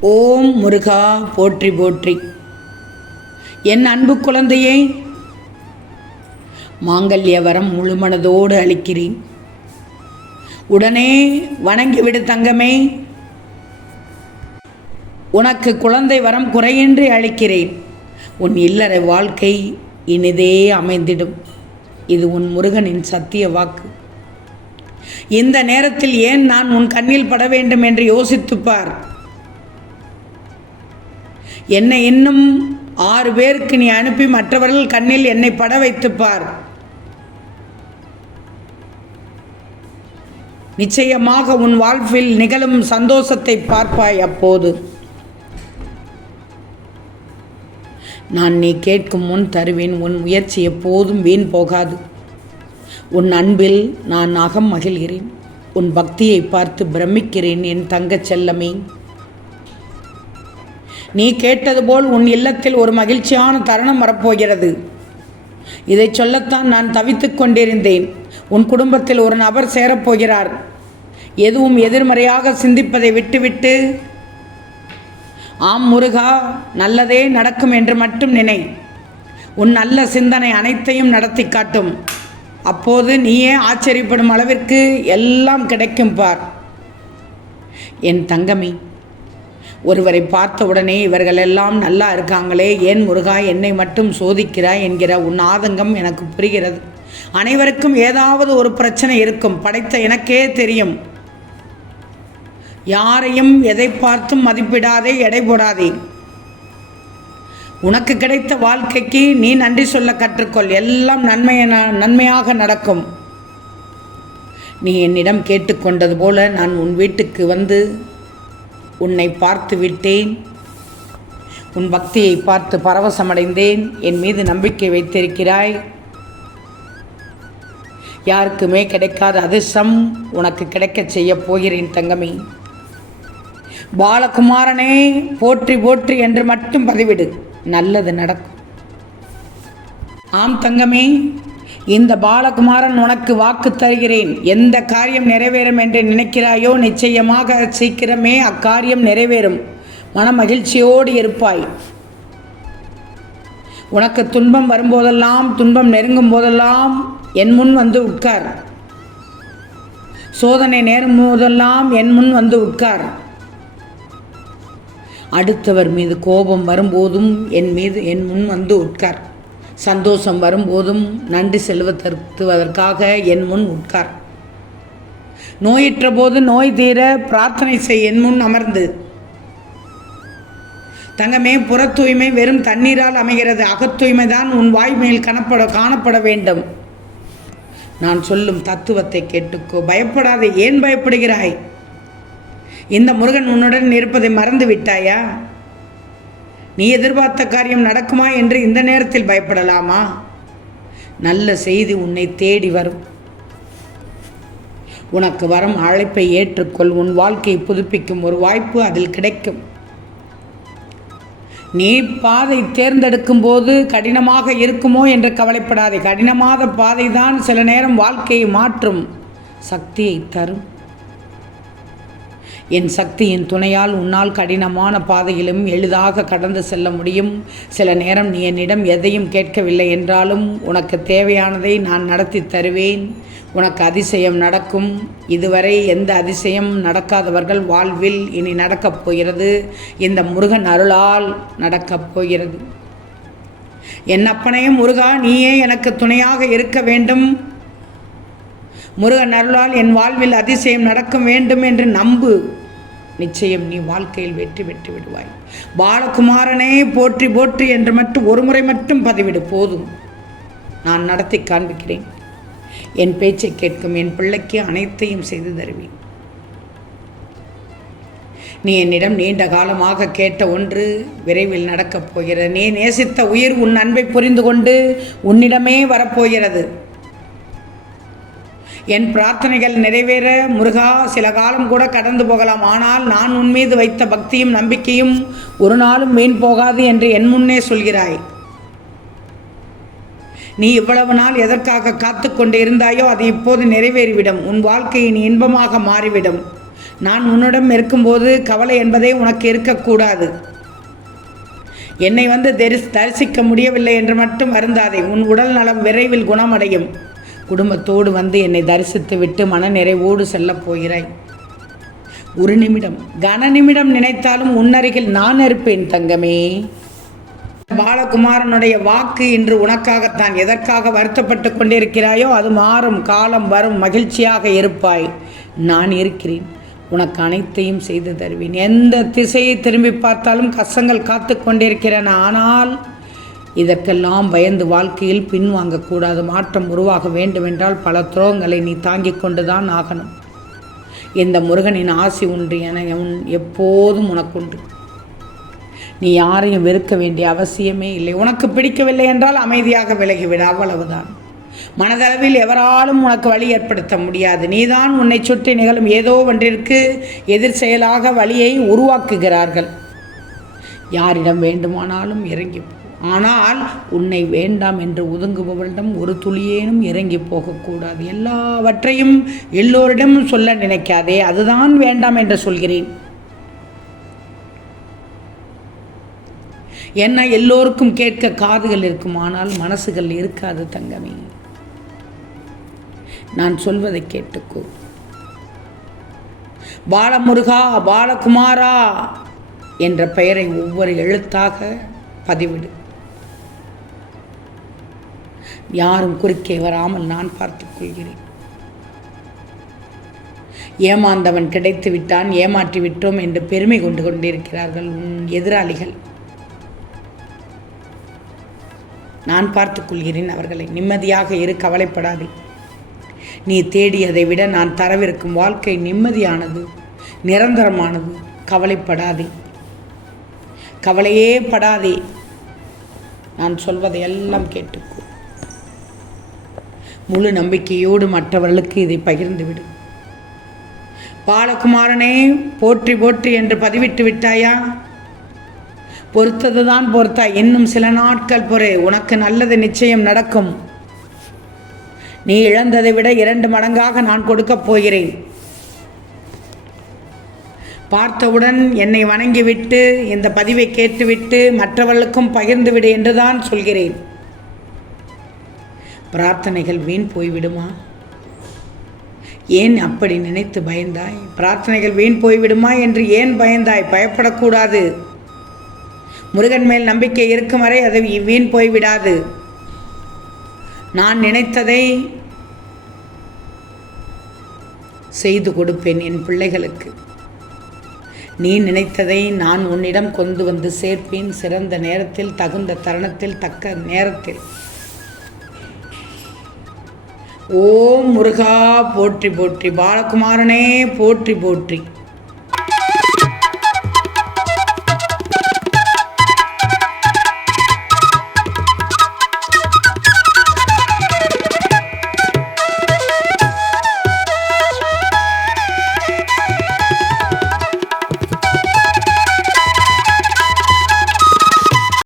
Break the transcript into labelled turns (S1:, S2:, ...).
S1: ஓம் முருகா போற்றி போற்றி. என் அன்பு குழந்தையே மாங்கல்ய வரம் முழுமனதோடு அளிக்கிறேன். உடனே வணங்கிவிடு தங்கமே. உனக்கு குழந்தை வரம் குறையின்றி அளிக்கிறேன். உன் இல்லற வாழ்க்கை இனிதே அமைந்திடும். இது உன் முருகனின் சத்திய வாக்கு. இந்த நேரத்தில் ஏன் நான் உன் கண்ணில் பட வேண்டும் என்று யோசித்துப்பார் பார். என்னை இன்னும் ஆறு பேருக்கு நீ அனுப்பி மற்றவர்கள் கண்ணில் என்னை பட வைத்துப் பார் நிச்சயமாக உன் வாழ்வில் நிகழும் சந்தோஷத்தை பார்ப்பாய் அப்போது. நான் நீ கேட்கும் முன் தருவேன் உன் முயற்சி எப்போதும் வீண் போகாது. உன் அன்பில் நான் அகம் மகிழ்கிறேன் உன் பக்தியை பார்த்து பிரமிக்கிறேன் என் தங்கச் செல்லமே. நீ கேட்டது போல் உன் இல்லத்தில் ஒரு மகிழ்ச்சியான தருணம் வரப்போகிறது. இதை சொல்லத்தான் நான் தவித்துக் கொண்டிருந்தேன். உன் குடும்பத்தில் ஒரு நபர் சேரப்போகிறார். எதுவும் எதிர்மறையாக சிந்திப்பதை விட்டுவிட்டு ஆம் முருகா நல்லதே நடக்கும் என்று மட்டும் நினை. உன் நல்ல சிந்தனை அனைத்தையும் நடத்தி காட்டும். அப்போது நீயே ஆச்சரியப்படும் அளவிற்கு எல்லாம் கிடைக்கும் பார். என் தங்கமே ஒருவரை பார்த்தவுடனே இவர்கள் எல்லாம் நல்லா இருக்காங்களே ஏன் முருகா என்னை மட்டும் சோதிக்கிறாய் என்கிற உன் ஆதங்கம் எனக்கு புரிகிறது. அனைவருக்கும் ஏதாவது ஒரு பிரச்சனை இருக்கும் படைத்த எனக்கே தெரியும். யாரையும் எதை பார்த்தும் மதிப்பிடாதே எடை போடாதே. உனக்கு கிடைத்த வாழ்க்கைக்கு நீ நன்றி சொல்ல கற்றுக்கொள் எல்லாம் நன்மைய நன்மையாக நடக்கும். நீ என்னிடம் கேட்டுக்கொண்டது போல நான் உன் வீட்டுக்கு வந்து உன்னை பார்த்து விட்டேன் உன் பக்தியை பார்த்து பரவசமடைந்தேன். என் மீது நம்பிக்கை வைத்திருக்கிறாய். யாருக்குமே கிடைக்காத அதிர்ஷ்டம் உனக்கு கிடைக்கச் செய்யப் போகிறேன் தங்கமே. பாலகுமாரனே போற்றி போற்றி என்று மட்டும் பதிவிடு. நல்லது நடக்கும். ஆம் தங்கமே இந்த பாலகுமாரன் உனக்கு வாக்கு தருகிறேன். எந்த காரியம் நிறைவேறும் என்று நினைக்கிறாயோ நிச்சயமாக சீக்கிரமே அக்காரியம் நிறைவேறும். மன மகிழ்ச்சியோடு இருப்பாய். உனக்கு துன்பம் வரும்போதெல்லாம் துன்பம் நெருங்கும் போதெல்லாம் என் முன் வந்து உட்கார். சோதனை நேரும் போதெல்லாம் என் முன் வந்து உட்கார். அடுத்தவர் மீது கோபம் வரும்போதும் என் மீது என் முன் வந்து உட்கார். சந்தோஷம் வரும்போதும் நன்றி செலுத்துவதற்காக என் முன் உட்கார். நோயிற்ற போது நோய் தீர பிரார்த்தனை செய் என் முன் அமர்ந்து. தங்கமே புற தூய்மை வெறும் தண்ணீரால் அமைகிறது. அகத்தூய்மை தான் உன் வாய்மையில் காணப்பட காணப்பட வேண்டும். நான் சொல்லும் தத்துவத்தை கேட்டுக்கோ. பயப்படாதே. ஏன் பயப்படுகிறாய்? இந்த முருகன் உன்னுடன் இருப்பதை மறந்து விட்டாயா நீ எதிர்பார்த்த காரியம் நடக்குமா என்று இந்த நேரத்தில் பயப்படலாமா? நல்ல செய்தி உன்னை தேடி வரும். உனக்கு வரும் அழைப்பை ஏற்றுக்கொள். உன் வாழ்க்கையை புதுப்பிக்கும் ஒரு வாய்ப்பு அதில் கிடைக்கும். நீ பாதை தேர்ந்தெடுக்கும் போது கடினமாக இருக்குமோ என்று கவலைப்படாதே. கடினமான பாதை தான் சில நேரம் வாழ்க்கையை மாற்றும். சக்தியை தரும். என் சக்தியின் துணையால் உன்னால் கடினமான பாதையிலும் எளிதாக கடந்து செல்ல முடியும். சில நேரம் நீ என்னிடம் எதையும் கேட்கவில்லை என்றாலும் உனக்கு தேவையானதை நான் நடத்தி தருவேன். உனக்கு அதிசயம் நடக்கும். இதுவரை எந்த அதிசயம் நடக்காதவர்கள் வாழ்வில் இனி நடக்கப் போகிறது. இந்த முருகன் அருளால் நடக்கப் போகிறது. என் அப்பனையும் முருகா நீயே எனக்கு துணையாக இருக்க வேண்டும். முருகன் அருளால் என் வாழ்வில் அதிசயம் நடக்க வேண்டும் என்று நம்பு. நிச்சயம் நீ வாழ்க்கையில் வெற்றி பெற்று விடுவாய். பாலகுமாரனே போற்றி போற்றி என்று மட்டும் ஒரு முறை மட்டும் பதிவிடு போதும். நான் நடத்தி காண்பிக்கிறேன். என் பேச்சை கேட்கும் என் பிள்ளைக்கு அனைத்தையும் செய்து தருவேன். நீ என்னிடம் நீண்ட காலமாக கேட்ட ஒன்று விரைவில் நடக்கப் போகிறது. நீ நேசித்த உயிர் உன் அன்பை புரிந்து கொண்டு உன்னிடமே வரப்போகிறது என் பிரார்த்தனைகள் நிறைவேற. முருகா சில காலம் கூட கடந்து போகலாம். ஆனால் நான் உன் மீது வைத்த பக்தியும் நம்பிக்கையும் ஒரு நாளும் வீண் போகாது என்று என் முன்னே சொல்கிறாய். நீ இவ்வளவு நாள் எதற்காக காத்து கொண்டு இருந்தாயோ அது இப்போது நிறைவேறிவிடும். உன் வாழ்க்கையின் இன்பமாக மாறிவிடும். நான் உன்னிடம் இருக்கும்போது கவலை என்பதே உனக்கு இருக்கக்கூடாது. என்னை வந்து தரிசிக்க முடியவில்லை என்று மட்டும் வருந்தாதே. உன் உடல் நலம் விரைவில் குணமடையும். குடும்பத்தோடு வந்து என்னை தரிசித்து விட்டு மன நிறைவோடு செல்லப் போகிறாய். ஒரு நிமிடம் கன நிமிடம் நினைத்தாலும் உன்னருகில் நான் இருப்பேன் தங்கமே. பாலகுமாரனுடைய வாக்கு இன்று உனக்காகத்தான். எதற்காக வருத்தப்பட்டு கொண்டிருக்கிறாயோ அது மாறும் காலம் வரும் மகிழ்ச்சியாக இருப்பாய். நான் இருக்கிறேன் உனக்கு அனைத்தையும் செய்து தருவேன். எந்த திசையை திரும்பி பார்த்தாலும் கஷ்டங்கள் காத்து கொண்டிருக்கிறன. ஆனால் இதற்கெல்லாம் பயந்து வாழ்க்கையில் பின்வாங்கக்கூடாது மாற்றம் உருவாக வேண்டுமென்றால் பல துரோகங்களை நீ தாங்கிக் கொண்டுதான் ஆகணும். இந்த முருகனின் ஆசி உண்டு என உன் எப்போதும் உனக்குண்டு. நீ யாரையும் வெறுக்க வேண்டிய அவசியமே இல்லை. உனக்கு பிடிக்கவில்லை என்றால் அமைதியாக விலகிவிட. அவ்வளவுதான். மனதளவில் எவராலும் உனக்கு வழி ஏற்படுத்த முடியாது. நீதான் உன்னை சுற்றி நிகழும் ஏதோ ஒன்றிற்கு எதிர் செயலாக வழியை உருவாக்குகிறார்கள். யாரிடம் வேண்டுமானாலும் இறங்கி ஆனால் உன்னை வேண்டாம் என்று ஒதுங்குபவரிடம் ஒரு துளியேனும் இறங்கி போகக்கூடாது. எல்லாவற்றையும் எல்லோரிடமும் சொல்ல நினைக்காதே அதுதான் வேண்டாம் என்று சொல்கிறேன். என்ன எல்லோருக்கும் கேட்க காதுகள் இருக்கும் ஆனால் மனசுகள் இருக்காது தங்கமே. நான் சொல்வதை கேட்டுக்கோ. பாலமுருகா பாலகுமாரா என்ற பெயரை ஒவ்வொரு எழுத்தாக பதிவிடு. யாரும் குறுக்கே வராமல் நான் பார்த்துக் கொள்கிறேன். ஏமாந்தவன் கிடைத்து விட்டான் ஏமாற்றி விட்டோம் என்று பெருமை கொண்டு கொண்டிருக்கிறார்கள் உன் எதிராளிகள். நான் பார்த்துக் கொள்கிறேன் அவர்களை நிம்மதியாக இரு கவலைப்படாதே. நீ தேடியதை விட நான் தரவிருக்கும் வாழ்க்கை நிம்மதியானது நிரந்தரமானது கவலைப்படாதே. கவலையே படாதே. நான் சொல்வதை எல்லாம் கேட்டுக்கோ முழு நம்பிக்கையோடு மற்றவர்களுக்கு இதை பகிர்ந்துவிடு. பாலகுமாரனே போற்றி போற்றி என்று பதிவிட்டு விட்டாயா? பொறுத்தது தான் பொறுத்தாய் இன்னும் சில நாட்கள் பொறு உனக்கு நல்லது நிச்சயம் நடக்கும். நீ இழந்ததை விட இரண்டு மடங்காக நான் கொடுக்கப் போகிறேன். பார்த்தவுடன் என்னை வணங்கிவிட்டு இந்த பதிவை கேட்டுவிட்டு மற்றவர்களுக்கும் பகிர்ந்துவிடு என்றுதான் சொல்கிறேன். பிரார்த்தனைகள் வீண் போய்விடுமா? ஏன் அப்படி நினைத்து பயந்தாய்? பிரார்த்தனைகள் வீண் போய்விடுமா என்று ஏன் பயந்தாய்? பயப்படக்கூடாது. முருகன் மேல் நம்பிக்கை இருக்கும் வரை அது வீண் போய்விடாது. நான் நினைத்ததை செய்து கொடுப்பேன் என் பிள்ளைகளுக்கு. நீ நினைத்ததை நான் உன்னிடம் கொண்டு வந்து சேர்ப்பேன். சிறந்த நேரத்தில் தகுந்த தருணத்தில் தக்க நேரத்தில். ஓம் முருகா போற்றி போற்றி. பாலகுமாரனே போற்றி போற்றி.